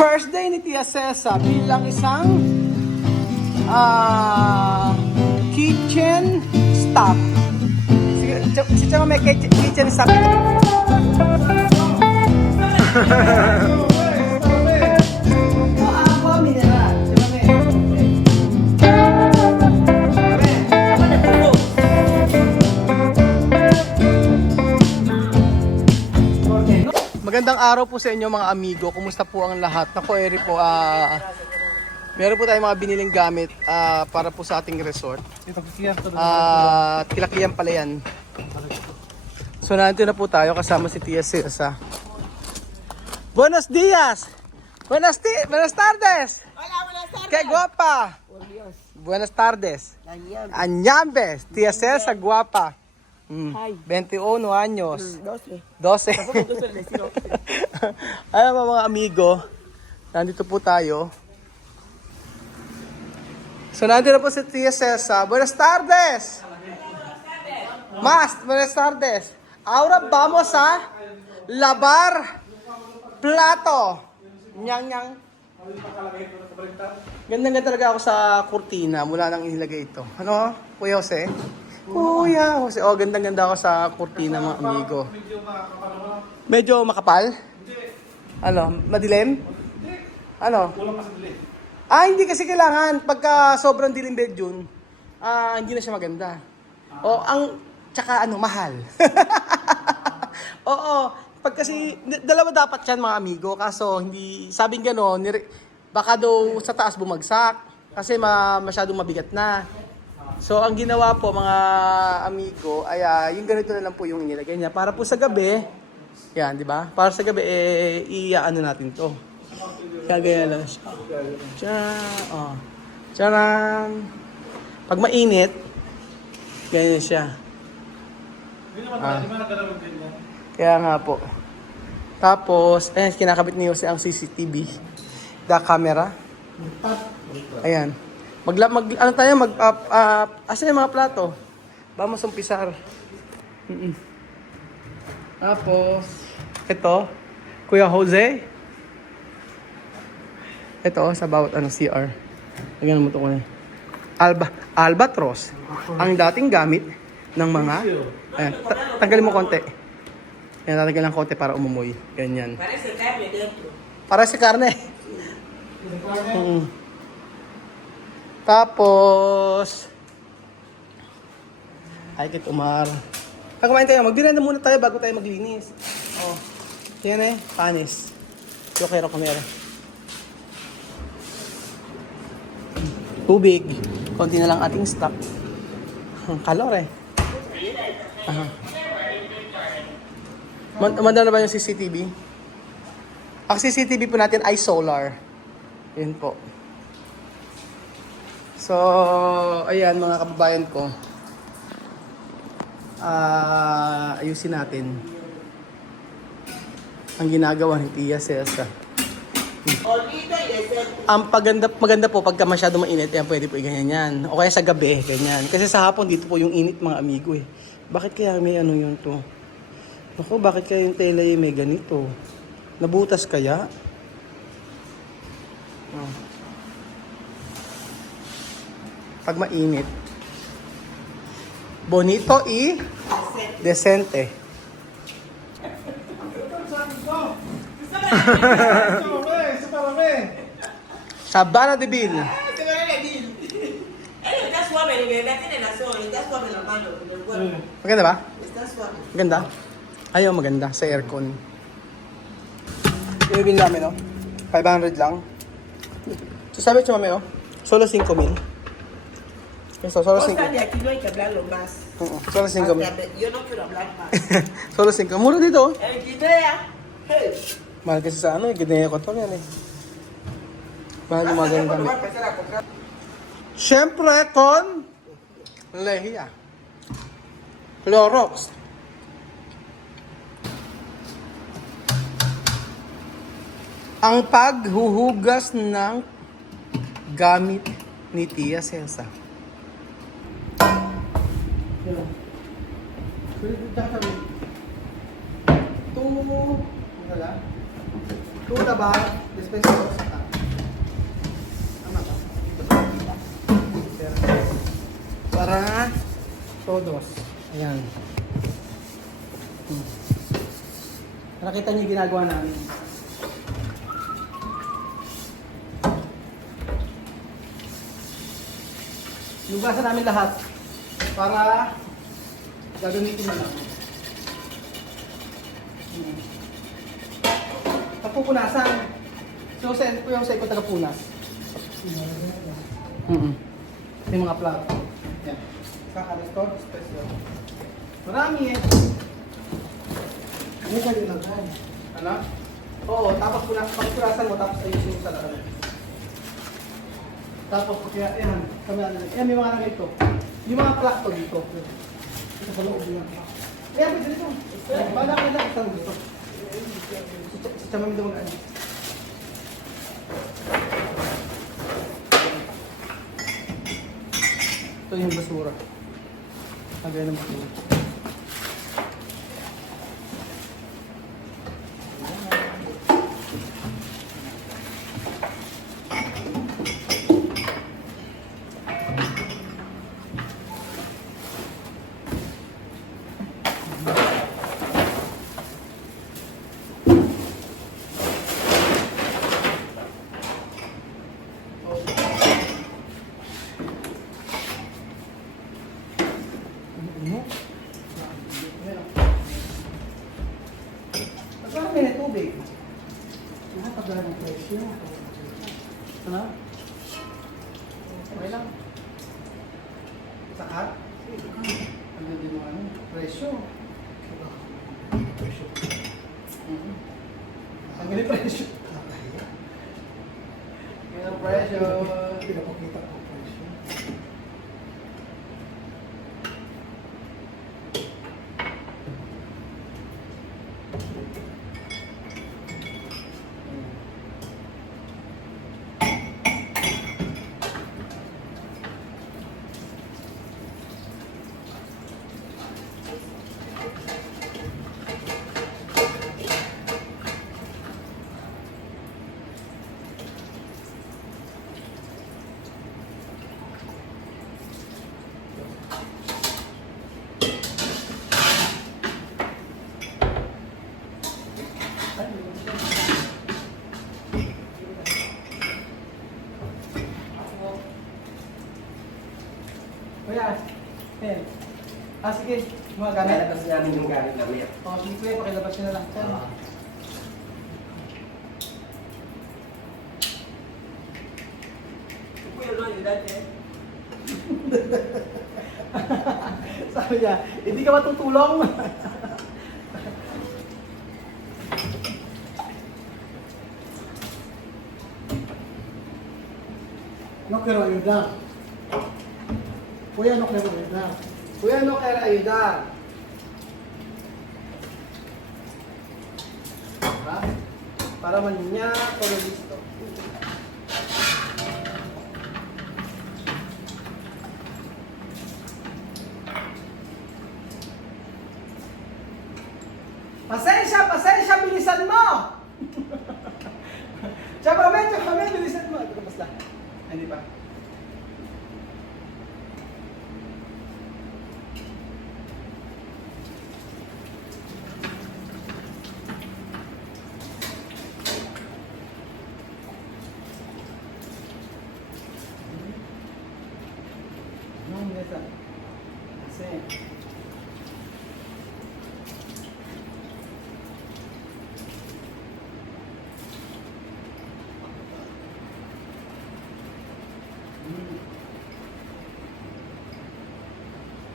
First day ni Tia Cesa bilang isang kitchen staff. Si Chama may kitchen staff. Magandang araw po sa inyo mga amigo. Kumusta po ang lahat? Naku, Eri po, meron po tayong mga biniling gamit para po sa ating resort. Kilakiyan pala yan. So nandito na po tayo kasama si Tia Cesa. Buenos dias! Buenas tardes! Hola, buenas tardes. ¡Qué guapa! Por Dios. Buenas tardes. Añam. Añambes, Tia Cesa, guapa. Ay. 21 años. 12. 12. Tampoco 12 el destino. Ayan mga amigo, nandito po tayo. So nandito na po si Tia Cesa. Buenas tardes! Buenas tardes. Ahora vamos a lavar plato. Nyang. Ganda talaga ako sa kurtina mula nang inilagay ito. Ano, Kuya Jose? Kuya Jose. Oh, ganda ako sa kurtina mga amigo. Medyo makapal? Ano? Madilim? Ano? Hindi kasi kailangan. Pagka sobrang dilim bedroom, hindi na siya maganda. Tsaka mahal. Oo. Pag kasi, dalawa dapat yan mga amigo. Kaso, hindi, sabing gano'n, baka daw sa taas bumagsak. Kasi masyadong mabigat na. So, ang ginawa po mga amigo, ay yung ganito na lang po yung inilagay niya. Para po sa gabi, yan, di ba? Para sa gabi, iaano natin to. Kagaya lang siya. Tcharan! Pag mainit, ganyan siya. Kaya nga po. Tapos, kinakabit niyo ang CCTV. The camera. Ayan. Asan yung mga plato? Vamos umpisar. Tapos, ito, Kuya Jose. Ito, sa bawat CR. Lagyan mo ito ko na. Albatros. Ang dating gamit ng mga... Ayan, tanggalin mo konti. Ayan, tatanggalin ng konti para umumoy. Ganyan. Parece carne dentro. Para sa karne. Tapos... Ay, kit Umar. Kumain tayo. Magbiranda muna tayo bago tayo maglinis. Yan panis. Yo kero kamera. Tubig. Konti na lang ating stock. Kalor Aha. Manda na ba yung CCTV? Ang CCTV po natin ay solar. Yun po. So, ayan mga kababayan ko. Ayusin natin ang ginagawa ni Tia Cesa. Ang maganda po pagka masyado mainit, pwede po ganyan yan. O kaya sa gabi, ganyan. Kasi sa hapon dito po yung init mga amigo Bakit kaya may yun to? Naku, bakit kaya yung tela may ganito? Nabutas kaya? Pag mainit. Bonito y decente. Sabana de Bill. Está suave, la tiene la zona, está suave la mano. Maganda ba? Está suave. Maganda? Ayaw maganda sa aircon. Yung bin namin, 500 lang. So, sabi siya mami, solo 5,000. Eso, solo 5. De aquí no hay que hablarlo más. Solo 5,000. Yo no quiero hablar más. Solo 5. Mura dito. El Guinea. Hey. Mahal kasi sa Guinea ko to yan Mahal yung mga ganun gamit. Siyempre con Lehia. Clorox. Ang paghuhugas ng gamit ni Tia Cesa. Ito, wala. Tuna ba? Espresso. Tama ba? Dito ba? Para todos. Ayan. Nakita niyo yung ginagawa namin. Lugasan namin lahat para gagamitin na lang. Tapupunasan. So, send ko yung sa ikot tagapunas. Yung mga plato. Yan. Kaka-restore, special. Marami eh. Ano ka din lang kan? Ano? Oo, tapos pagpulasan mo, tapos ayusin mo sa lahat. Tapos, kaya, yan, kami ano, yan, may mga nangito. Yung mga plato dito. Ito sa loob yan. Ayan, pwede dito. Bala ka lang, saan gusto? Sa chamang dito mga ano. Ito yung basura. Agay ng basura. Ano? Parang may tubig. Nakakabala ng presyo. Ano? Okay lang. Sakat? Ano din mo ano? Presyo. Presyo. Ang gani presyo. Ganang presyo. Pinapakita ko presyo. Kuya, pen. Sige. Mga gamit. Lalabas namin yung gamit namin. Sige kuya, pakilabas nyo na lang. Kuya Lon, yung dati. Sabi niya, hindi ka matutulong. No quiero ayudar. Kuya, no quiero ayudar. Kuya, no kaya ayuda? Diba? Para maninya, todo listo. Pasensya, bilisan mo! Tsaka bilisan mo. Ito kapos lang. Hindi pa. No, neta. Kasi.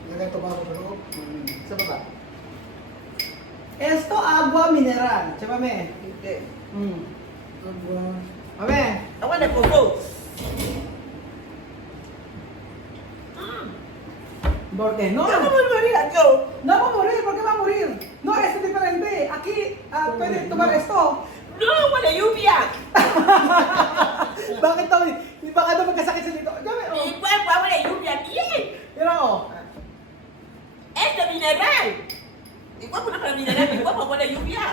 Lagay ito ba ako sa loob? Sa baba. Esto agua mineral. Tsaka me. Hindi. Agua. Mame. Ako na po. ¿Por qué? No, No me volvería yo. no va a morir. ¿Por qué va a morir? No, esto es diferente. Aquí puede tomar esto. No, wala lluvia. Bakit daw? Baka daw magkasakit sa dito. Dami, oh. Igual, wala lluvia. Bien. Pero, oh. Esto es mineral. Igual, wala mineral. Igual, wala lluvia.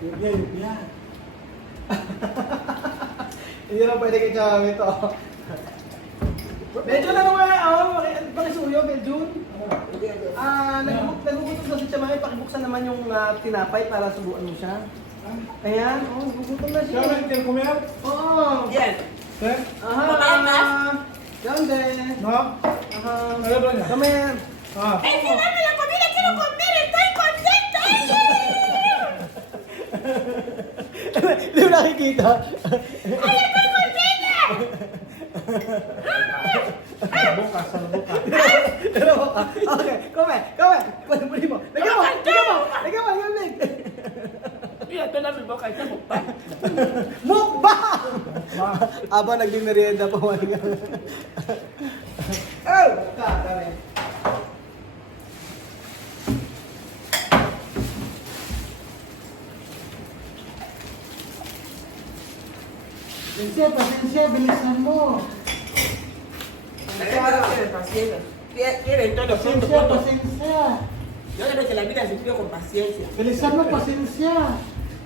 Yubia. Hindi na pwede kay Chami ito. Medyo na naman, pakisuyo, medyo. Nagugutom na si Chami, pakibuksan naman yung tinapay para subuan mo siya. Ayan, nagugutom na siya. Siya, can comer? Oo. Yes. ¿Sí? Aha. ¿Dónde? ¿No? Ajá. Ano ba niya? Come here. Ah. ¡Es que dame la comida! ¡Quiero comer! ¡Estoy contenta! Hindi mo nakikita. ¡Ay, estoy contenta! Sa boka, sa boka. Pero okay, come. Puli mo. Lagyan mo, yung leg. Mira, esto no me boca, está boca. Mukbang! Aba, naging merienda pa mo. Oh! Dami. Pasensya, bilisan mo. Quieren todo pronto. Pasensya. Yo creo que la vida se vive con paciencia. Bilisan mo, pasensya.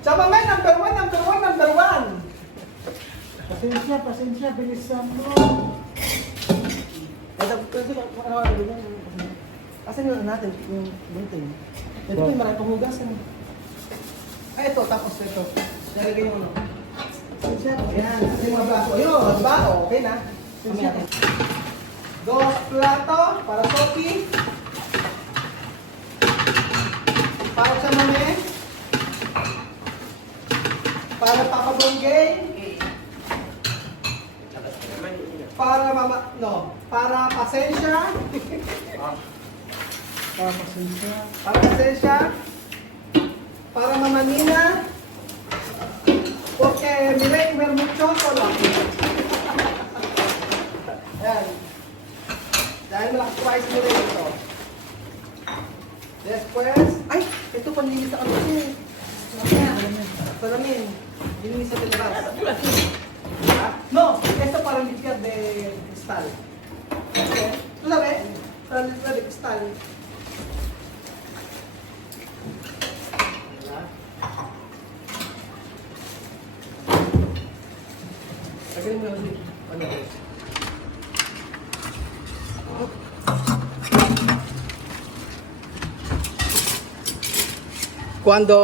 Sama man, number one. Pasensya, bilisan mo. Asan yung natin, yung bunting? Ito yung marami pang hugasan. Ay, ito, tapos ito. Nalagay yung ano. Pasensya, yan. Ito yung mga baso. Ayun, baso, okay na. Pasensya. Dos plato para Sophie. Para sa mami. Para Papa Bonggay. Para mama, no. Para pasensya. Para pasensya. Para pasensya. Para Mama Nina. Porque miren, ver mucho solo. Ayan. Dahil malakas price mo rin ito. Después, ay, ito panlinis sa ano eh. Salamin. Dilinis sa tilabas. No, esto para limpiar de cristal. Okay. ¿Tú sabes? Para limpiar de cristal. Lagyan mo yung ano. Cuando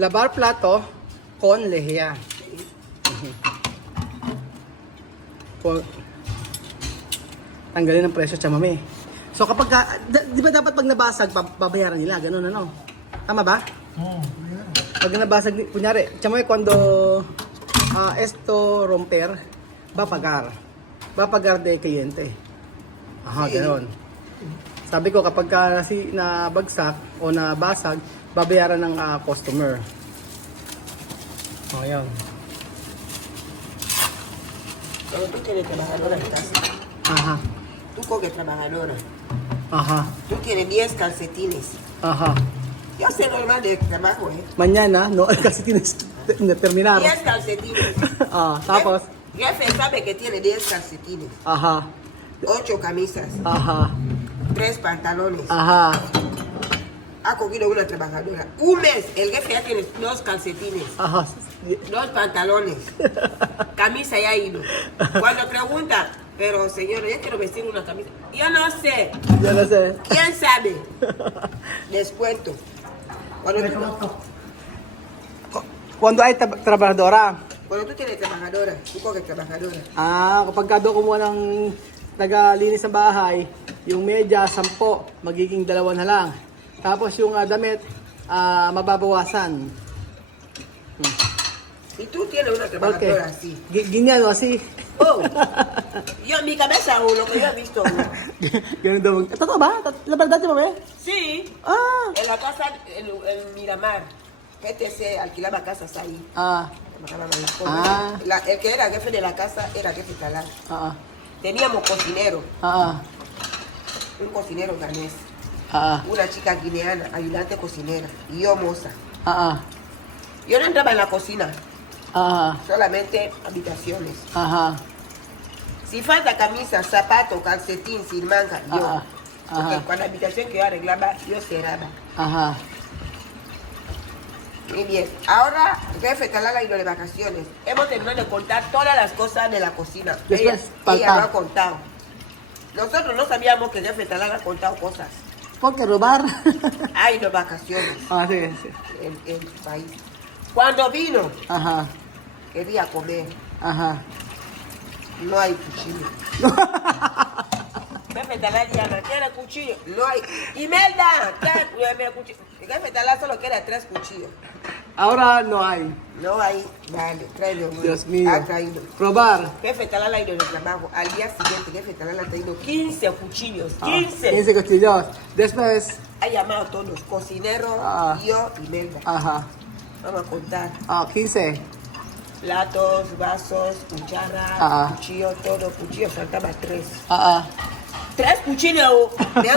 lavar plato con lejía. Tanggalin ang presyo, chamame. So kapag, di ba dapat pag nabasag, babayaran nila, ganun ano? Tama ba? Oo. Pag nabasag, kunyari, chamame, cuando esto romper, va a pagar de cliente. Aha, ganun. Sabi ko, kapag nabagsak o nabasag, babayaran ng customer. O, yan. Cuando tú tienes trabajadora en casa, Aha. tú coges trabajadora, Aha. tú tienes 10 calcetines. Aha. Yo sé normal de trabajo, ¿eh? Mañana, no, kasi tienes na terminar. 10 calcetines. Tapos, Jefe sabe que tiene 10 calcetines, aha. 8 camisas, Aha. 3 pantalones. Aha. Ha cogido una trabajadora. Un mes, el jefe ya tiene 2 calcetines, Aha. 2 pantalones, camisa ya ha ido. Cuando pregunta, pero señor, yo quiero vestir una camisa. Yo no sé. Yo no sé. ¿Quién sabe? Descuento. Cuando Cuando hay trabajadora, tú tienes trabajadora, tú coges trabajadora. kapag ka doon kumuha ng taga-linis ng bahay, yung medya, 10, magiging 2 na lang. Tapos yung damit, mababawasan. Y tú tienes una trabajadora así. Ganyan, así. Oh, yo en mi cabeza, o lo que yo he visto. Ganun daw. Totoo ba? La verdad mo ba? Sí, en la casa, en Miramar, GTC alquilaba casas ahí. Trabajaban ahí. El que era jefe de la casa era jefe talán. Teníamos cocinero, un cocinero ganés, una chica guineana, ayudante cocinera, y yo moza. Yo no entraba en la cocina, solamente habitaciones. Si falta camisa, zapato, calcetín, sin manga, yo. Porque con la habitación que yo arreglaba, yo cerraba. Muy bien. Ahora, jefe Talala y lo de vacaciones. Hemos terminado de contar todas las cosas de la cocina. Después, Ella falta. lo ha contado. Nosotros no sabíamos que jefe Talala ha contado cosas. ¿Por qué robar? Hay de vacaciones Ah, sí, sí. en su país. Cuando vino, Ajá, quería comer. ajá. No hay cuchillo. Jefe Talala llama, ¿quiere cuchillo? No hay. Imelda, ¿quiere cuchillo? Jefe Talala solo quiere 3 cuchillos. Ahora no hay. No hay. Vale, tráelo. Dios mío. Ha traído. Probar. Jefe Talala ha ido de trabajo. Al día siguiente, jefe Talala ha traído 15 cuchillos. 15. 15 cuchillos. Después, Ha llamado a todos los cocineros, yo y Melda. ajá. Vamos a contar. 15. Platos, vasos, cucharas, cuchillo, todo. Cuchillo, faltaba 3. 3 cuchillos. Me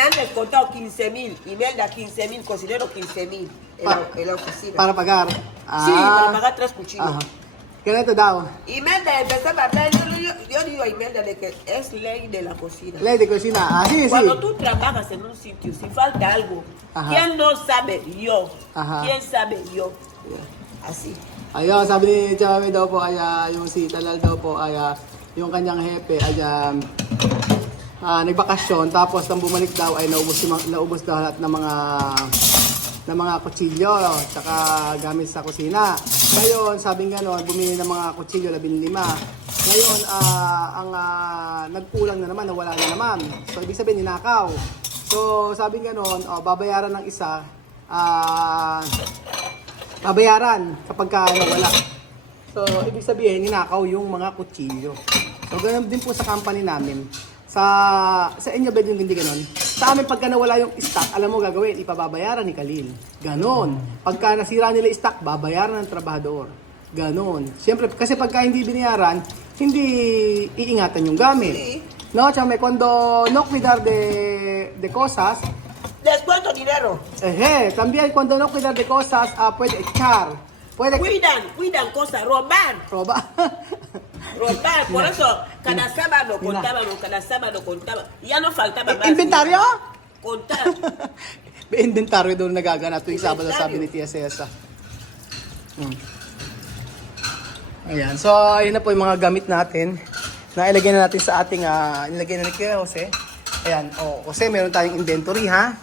han descontado 15,000. Imelda 15,000, cocinero 15,000 en la oficina. Para pagar. Sí, para pagar 3 cuchillos. Ajá. ¿Qué le te dado? Imelda empezó a hablar. Yo digo a Imelda de que es ley de la cocina. Ley de cocina. Así, sí. Cuando tú trabajas en un sitio, si falta algo, ¿quién no sabe? Yo. ¿Quién sabe? Yo. Así. Ayun, sabi ni Chami daw po ay yung si Talal daw po ay yung kanyang hepe ay nagbakasyon tapos nang bumalik daw ay naubos daw lahat ng mga kutsilyo tsaka gamit sa kusina. Ngayon, sabi gano'n, bumili ng mga kutsilyo 15. Ngayon, nagkulang na naman, nawala na naman. So, ibig sabihin, ninakaw. So, sabi gano'n, babayaran ng isa, babayaran kapag nawala. So, ibig sabihin, ninakaw yung mga kutsilyo. So, gano'n din po sa company namin. Sa inyo ba yung hindi ganon? Sa amin, pagka nawala yung stock, alam mo gagawin, ipababayaran ni Khalil. Ganon. Pagka nasira nila yung stock, babayaran ng trabahador. Ganon. Siyempre, kasi pagka hindi binayaran, hindi iingatan yung gamit. No, chame, cuando no cuidar de cosas, Descuento dinero. también cuando no cuidar de cosas, puede echar. Puede Cuidan cosas, robar. robar. Robar, por eso cada sábado contábamos. Ya no faltaba más. Inventaryo? Contar. May inventaryo doon nagaganap tuwing Sabado, sabi ni Tia Cesa. Ayan. So, ayun na po yung mga gamit natin. Na ilagay na natin sa ating, ilagay na ni Kuya Jose. Ayan. Jose, meron tayong inventory, ha?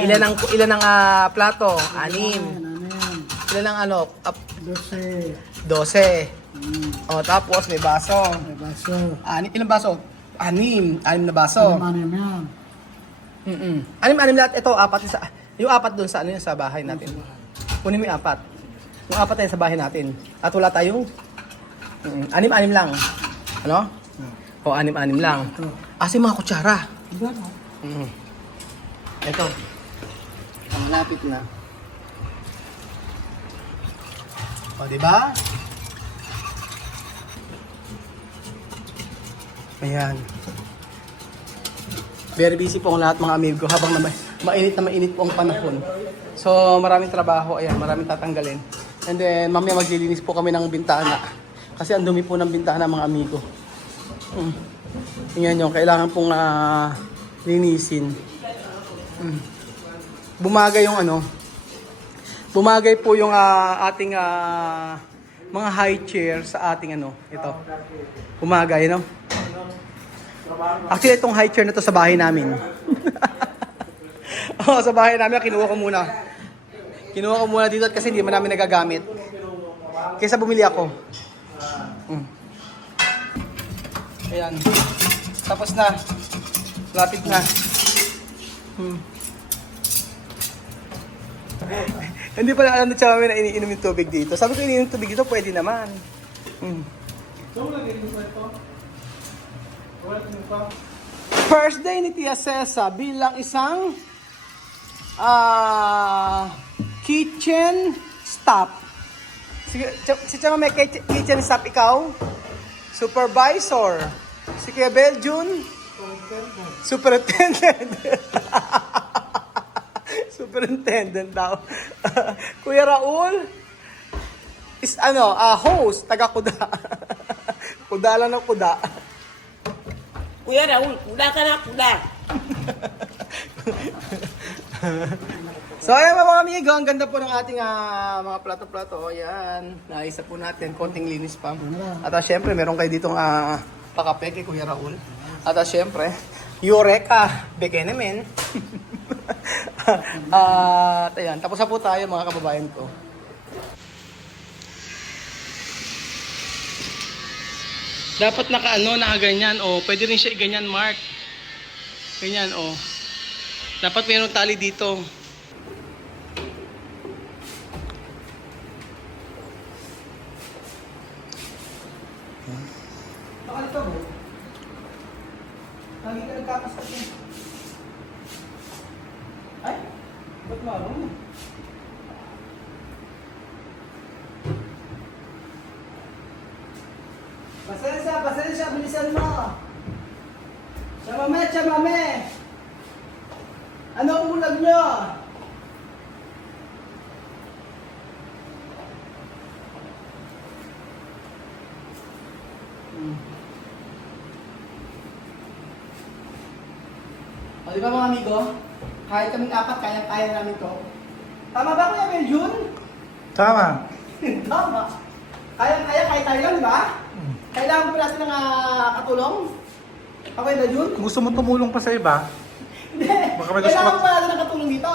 Ilan ang plato? 6. Ilan ang 12. Tapos may baso. Ilang baso? 6 na baso. 6 lahat. Ito, 4 yung 4 doon sa sa bahay natin. Kunin mo yung 4. Yung 4 na sa bahay natin. At wala tayong 6 lang. Ano? 6 lang. Kasi mga kutsara. Ito. Malapit na. Diba? Ayan. Very busy po ang lahat mga amigo habang mainit po ang panahon. So maraming trabaho, ayan, maraming tatanggalin. And then mamaya maglilinis po kami ng bintana. Kasi ang dumi po ng bintana mga amigo. Tingnan nyo, kailangan pong linisin. Bumagay yung bumagay po yung ating mga high chair sa ating ito. Bumagay, no? Actually, itong high chair na to sa bahay namin. Sa bahay namin, kinuha ko muna. Kinuha ko muna dito kasi hindi man namin nagagamit. Kaysa bumili ako. Ayan. Tapos na. Lapit na. Hindi pala alam na siya na iniinom yung tubig dito. Sabi ko iniinom tubig dito, pwede naman. First day ni Tia Cesa bilang isang kitchen staff. Si Chama may kitchen staff, ikaw? Supervisor. Si Kuya Beljun? Superintendent. Superintendent daw. Kuya Raul is host, taga-kuda. Kuda lang ng kuda. Kuya Raul, kuda ka na, kuda. So ayan mga amigo, ang ganda po ng ating mga plato-plato. Ayan, naisa po natin, konting linis pa. At syempre, meron kayo ditong pakape kay Kuya Raul. At syempre, Eureka, Bekenemen. At ayan, tapos na po tayo mga kababayan ko. Dapat nakaganyan, oh. Pwede rin siya iganyan, Mark. Ganyan, oh. Dapat mayroong tali dito. Bakit ka mo? Lagi ka nagkakasal mo. Ay? Ba't marunong? Pasensya, bilisan mo. Chamame. Ano ang ulag nyo? O, di ba mga amigo? Kahit kaming apat, kaya namin to. Tama ba Kuya Meljun? Tama. Tama. Kaya kahit tayo lang, di ba? Kailangan po natin ng katulong? Okay na yun? Kung gusto mo tumulong pa sa iba, Hindi. Baka may Kailangan gusto- po natin ng katulong dito.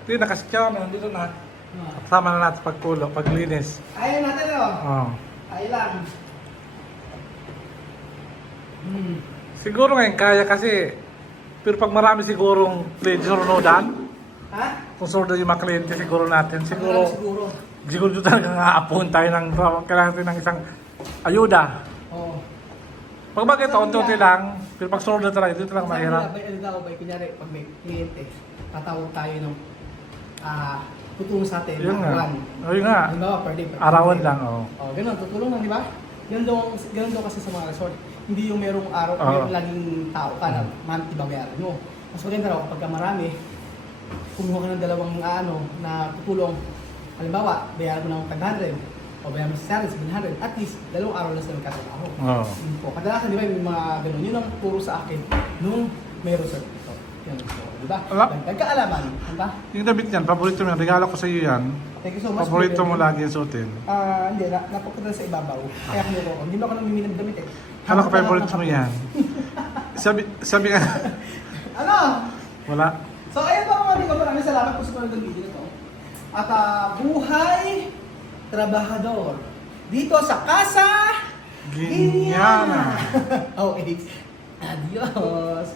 hindi nakasitya kami, nandito na. Kasama na natin pagtulong, paglinis. Kaya natin, no? Oh. Kaya lang. Siguro ngayon kaya kasi, pero pag marami sigurong surunodan, Ha? kung sunod yung mga kliyente siguro natin, Siguro. siguro talaga nga-apon tayo ng, kailangan natin ng isang ayuda. Oo. Pag bagay ito, unti-unti lang, pero pag sunod na talaga, dito lang mahirap. Ano daw, kunyari, pag may kliyente, tatawag tayo ng tutulong sa atin. Yun nga. Arawan. Yun nga. Halimbawa, per day. Arawan lang, oh. Oh, ganun, tutulong lang, di ba? Ganun daw kasi sa mga resort. Hindi yung merong araw, Oo. merong laging tao ka na ibabayaran mo. Mas maganda raw kapag marami, kumuha ka ng dalawang na tutulong. Halimbawa, bayaran mo ng 500 o bayaran mo sa 700, at least dalawang araw na sila magkatrabaho. Oh. Yun po. Kadalasan, di ba, yung mga ganun, yun ang turo sa akin nung may resort ito. Yan po, di ba? Ala. Nagkaalaman, di ba? Yung damit yan, paborito mo yan, regalo ko sa iyo yan. Thank you so much. Paborito mo Kuya lagi yung suotin. Hindi, napapunta sa ibabaw. Kaya kinuha ko. Hindi mo ako namimili ng damit eh. Kala ko paborito mo yan. Sabi nga, Ano? wala. So ayun po mga amigo, maraming salamat po sa panonood ng video na to. At buhay trabahador dito sa Casa Ginyana. Okay. Adios.